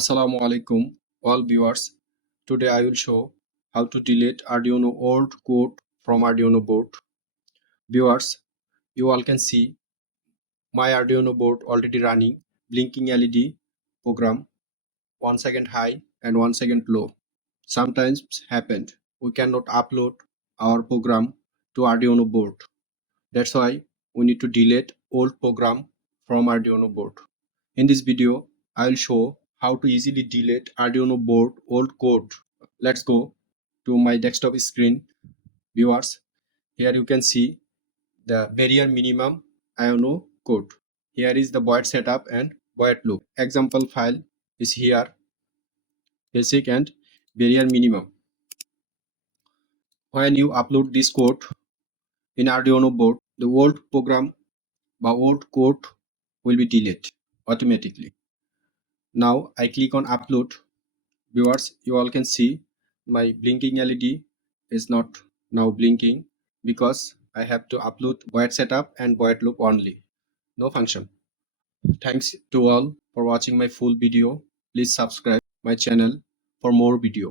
Assalamu alaikum all viewers. Today I will show how to delete Arduino old code from Arduino board. Viewers, you all can see my Arduino board already running blinking LED program 1 second high and 1 second low. Sometimes happened we cannot upload our program to Arduino board. That's why we need to delete old program from Arduino board. In this video, I will show how to easily delete Arduino board old code. Let's go to my desktop screen. Viewers, here you can see the barrier minimum Arduino code. Here is the board setup and board loop. Example file is here, basic and barrier minimum. When you upload this code in Arduino board, the old program or old code will be deleted automatically. Now I click on upload. Viewers, you all can see my blinking LED is not now blinking because I have to upload void setup and void loop only, no function. Thanks to all for watching my full video. Please subscribe my channel for more video.